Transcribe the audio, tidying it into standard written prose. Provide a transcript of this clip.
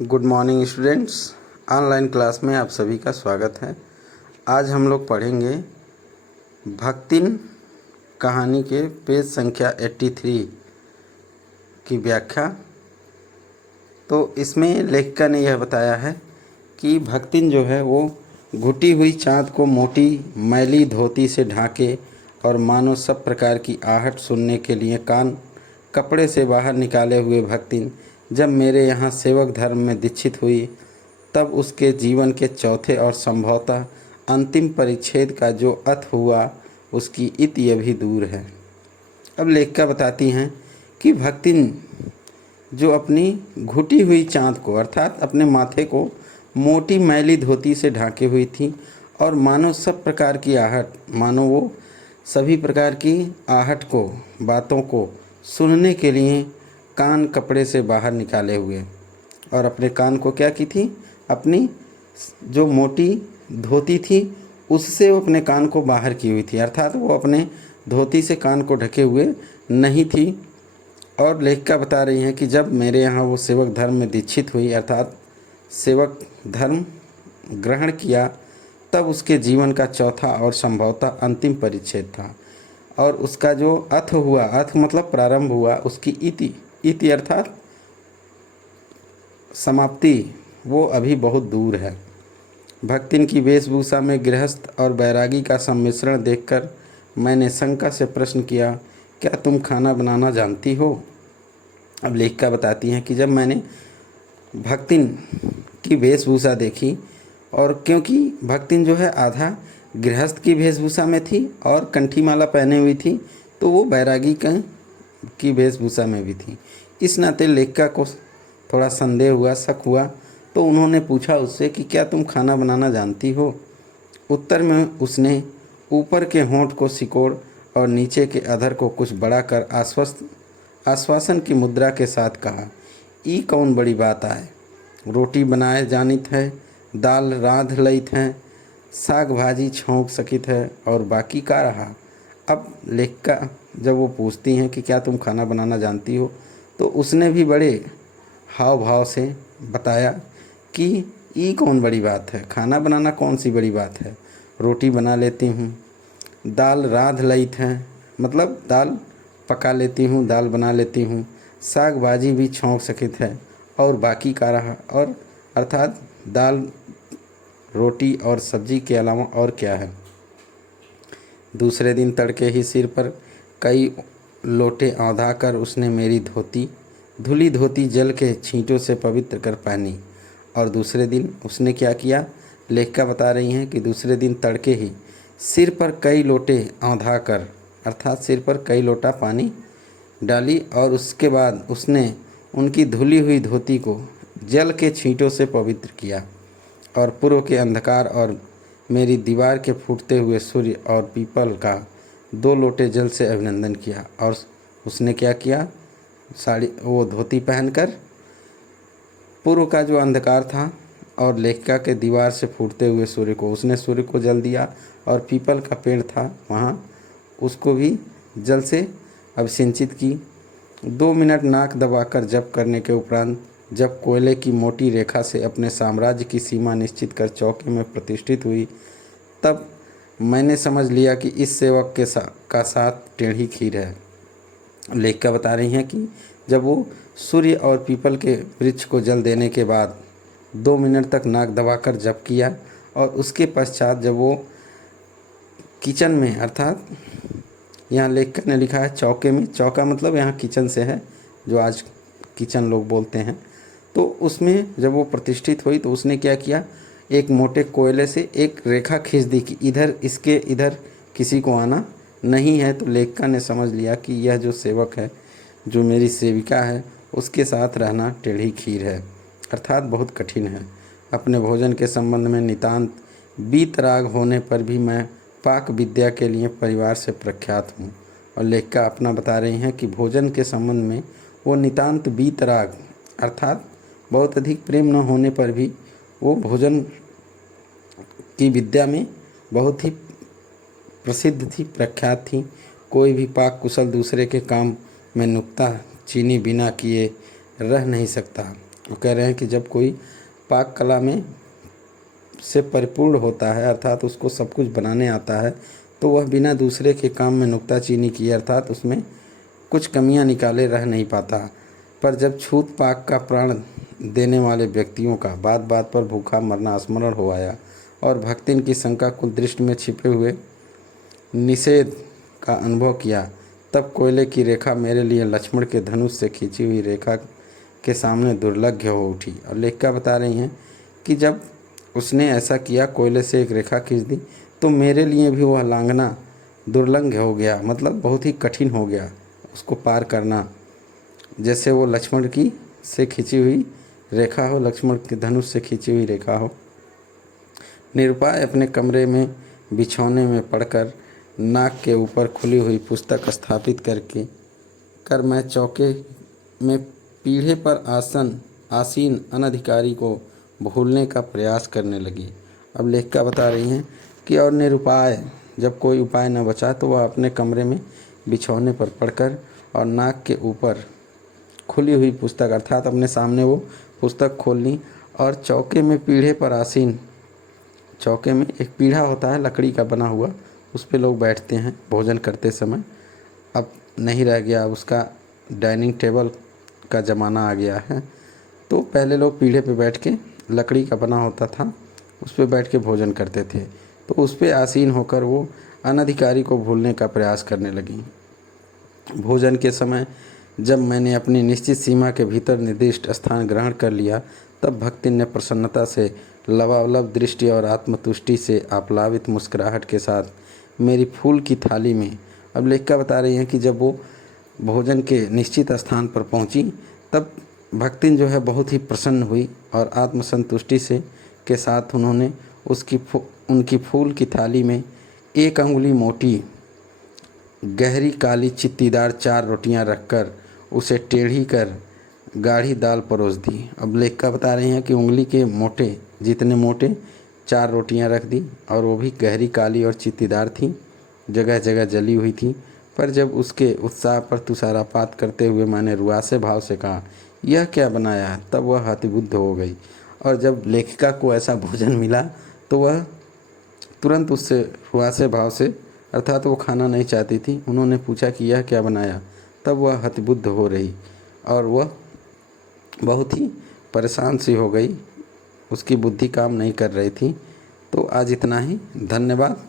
Good morning students. Online class में आप सभी का स्वागत है। आज हम लोग पढ़ेंगे भक्तिन कहानी के पेज संख्या 83 की व्याख्या। तो इसमें लेखिका ने यह बताया है कि भक्तिन जो है वो घुटी हुई चाँद को मोटी मैली धोती से ढाके और मानो सब प्रकार की आहट सुनने के लिए कान कपड़े से बाहर निकाले हुए भक्तिन जब मेरे यहाँ सेवक धर्म में दीक्षित हुई, तब उसके जीवन के चौथे और संभवतः अंतिम परिच्छेद का जो अंत हुआ उसकी इति अभी दूर है। अब लेखिका बताती हैं कि भक्तिन जो अपनी घुटी हुई चाँद को अर्थात अपने माथे को मोटी मैली धोती से ढाके हुई थी और मानो सब प्रकार की आहट, मानो वो सभी प्रकार की आहट को, बातों को सुनने के लिए कान कपड़े से बाहर निकाले हुए और अपने कान को क्या की थी, अपनी जो मोटी धोती थी उससे वो अपने कान को बाहर की हुई थी, अर्थात वो अपने धोती से कान को ढके हुए नहीं थी। और लेखिका बता रही हैं कि जब मेरे यहाँ वो सेवक धर्म में दीक्षित हुई अर्थात सेवक धर्म ग्रहण किया, तब उसके जीवन का चौथा और संभवतः अंतिम परिच्छेद था और उसका जो अथ हुआ, अथ मतलब प्रारंभ हुआ, उसकी इति अर्थात समाप्ति वो अभी बहुत दूर है। भक्तिन की वेशभूषा में गृहस्थ और बैरागी का सम्मिश्रण देखकर मैंने शंका से प्रश्न किया, क्या तुम खाना बनाना जानती हो? अब लेखिका बताती हैं कि जब मैंने भक्तिन की वेशभूषा देखी, और क्योंकि भक्तिन जो है आधा गृहस्थ की वेशभूषा में थी और कंठी माला पहने हुई थी, तो वो बैरागी की वेशभूषा में भी थी। इस नाते लेखिका को थोड़ा संदेह हुआ, शक हुआ, तो उन्होंने पूछा उससे कि क्या तुम खाना बनाना जानती हो? उत्तर में उसने ऊपर के होंठ को सिकोड़ और नीचे के अधर को कुछ बढ़ाकर आश्वासन की मुद्रा के साथ कहा, ई कौन बड़ी बात आए, रोटी बनाए जानित है, दाल रांध लईत हैं, साग भाजी छौंक सकित है और बाकी का रहा। अब लेखिका जब वो पूछती हैं कि क्या तुम खाना बनाना जानती हो, तो उसने भी बड़े हाव भाव से बताया कि ये कौन बड़ी बात है, खाना बनाना कौन सी बड़ी बात है, रोटी बना लेती हूँ, दाल रांध लईत हैं मतलब दाल पका लेती हूँ, दाल बना लेती हूँ, साग भाजी भी छौंक सकित है और बाकी का रहा, और अर्थात दाल रोटी और सब्जी के अलावा और क्या है। दूसरे दिन तड़के ही सिर पर कई लोटे औंधा कर उसने मेरी धुली धोती जल के छींटों से पवित्र कर पहनी। और दूसरे दिन उसने क्या किया, लेखिका बता रही हैं कि दूसरे दिन तड़के ही सिर पर कई लोटे औंधा कर अर्थात सिर पर कई लोटा पानी डाली और उसके बाद उसने उनकी धुली हुई धोती को जल के छींटों से पवित्र किया और पूर्व के अंधकार और मेरी दीवार के फूटते हुए सूर्य और पीपल का 2 लोटे जल से अभिनंदन किया। और उसने क्या किया, वो धोती पहनकर पूर्व का जो अंधकार था और लेखिका के दीवार से फूटते हुए सूर्य को जल दिया और पीपल का पेड़ था वहाँ उसको भी जल से अभिसिंचित की। 2 मिनट नाक दबाकर जप करने के उपरांत जब कोयले की मोटी रेखा से अपने साम्राज्य की सीमा निश्चित कर चौके में प्रतिष्ठित हुई, तब मैंने समझ लिया कि इस सेवक का साथ टेढ़ी खीर है। लेखिका बता रही हैं कि जब वो सूर्य और पीपल के वृक्ष को जल देने के बाद 2 मिनट तक नाक दबाकर जप किया और उसके पश्चात जब वो किचन में अर्थात यहाँ लेखिका ने लिखा है चौके में, चौका मतलब यहाँ किचन से है, जो आज किचन लोग बोलते हैं, तो उसमें जब वो प्रतिष्ठित हुई तो उसने क्या किया, एक मोटे कोयले से एक रेखा खींच दी कि इधर किसी को आना नहीं है। तो लेखिका ने समझ लिया कि यह जो सेवक है, जो मेरी सेविका है, उसके साथ रहना टेढ़ी खीर है अर्थात बहुत कठिन है। अपने भोजन के संबंध में नितांत बीतराग होने पर भी मैं पाक विद्या के लिए परिवार से प्रख्यात हूँ। और लेखिका अपना बता रही हैं कि भोजन के संबंध में वो नितांत बीतराग अर्थात बहुत अधिक प्रेम न होने पर भी वो भोजन की विद्या में बहुत ही प्रसिद्ध थी, प्रख्यात थी। कोई भी पाक कुशल दूसरे के काम में नुक्ता चीनी बिना किए रह नहीं सकता। वो कह रहे हैं कि जब कोई पाक कला में से परिपूर्ण होता है, अर्थात उसको सब कुछ बनाने आता है, तो वह बिना दूसरे के काम में नुक्ताचीनी किए, अर्थात उसमें कुछ कमियां निकाले रह नहीं पाता। पर जब छूत पाक का प्राण देने वाले व्यक्तियों का बात बात पर भूखा मरना स्मरण हो आया और भक्तिन की शंका कुल दृष्टि में छिपे हुए निषेध का अनुभव किया, तब कोयले की रेखा मेरे लिए लक्ष्मण के धनुष से खींची हुई रेखा के सामने दुर्लभ हो उठी। और लेखिका बता रही हैं कि जब उसने ऐसा किया, कोयले से एक रेखा खींच दी, तो मेरे लिए भी वह लांघना दुर्लंघ हो गया, मतलब बहुत ही कठिन हो गया उसको पार करना, जैसे वो लक्ष्मण की से खींची हुई रेखा हो, लक्ष्मण के धनुष से खींची हुई रेखा हो। निरुपाय अपने कमरे में बिछौने में पड़कर नाक के ऊपर खुली हुई पुस्तक स्थापित कर मैं चौके में पीढ़े पर आसीन अनधिकारी को भूलने का प्रयास करने लगी। अब लेखिका बता रही हैं कि और निरुपाय जब कोई उपाय न बचा तो वह अपने कमरे में बिछौने पर पड़कर और नाक के ऊपर खुली हुई पुस्तक, अर्थात अपने सामने वो पुस्तक खोलनी और चौके में पीढ़े पर आसीन, चौके में एक पीढ़ा होता है लकड़ी का बना हुआ, उस पे लोग बैठते हैं भोजन करते समय। अब नहीं रह गया, उसका डाइनिंग टेबल का ज़माना आ गया है। तो पहले लोग पीढ़े पे बैठ के, लकड़ी का बना होता था, उस पे बैठ के भोजन करते थे। तो उस पे आसीन होकर वो अनधिकारी को भूलने का प्रयास करने लगी। भोजन के समय जब मैंने अपनी निश्चित सीमा के भीतर निर्दिष्ट स्थान ग्रहण कर लिया, तब भक्ति ने प्रसन्नता से लबालब दृष्टि और आत्मतुष्टि से आप्लावित मुस्कुराहट के साथ मेरी फूल की थाली में, अब लेखिका बता रही हैं कि जब वो भोजन के निश्चित स्थान पर पहुंची, तब भक्तिन जो है बहुत ही प्रसन्न हुई और आत्मसंतुष्टि से के साथ उन्होंने उनकी फूल की थाली में 1 अंगुली मोटी गहरी काली चित्तीदार 4 रोटियां रखकर उसे टेढ़ी कर गाढ़ी दाल परोस दी। अब लेखिका बता रही हैं कि उंगली के मोटे, जितने मोटे 4 रोटियां रख दी और वो भी गहरी काली और चित्तीदार थीं, जगह जगह जली हुई थी। पर जब उसके उत्साह पर तुषारापात करते हुए मैंने रुआसे भाव से कहा, यह क्या बनाया है, तब वह हतबुद्ध हो गई। और जब लेखिका को ऐसा भोजन मिला तो वह तुरंत उससे रुआसे भाव से, अर्थात वो खाना नहीं चाहती थी, उन्होंने पूछा कि यह क्या बनाया, तब वह हतबुद्ध हो रही और वह बहुत ही परेशान सी हो गई, उसकी बुद्धि काम नहीं कर रही थी। तो आज इतना ही, धन्यवाद।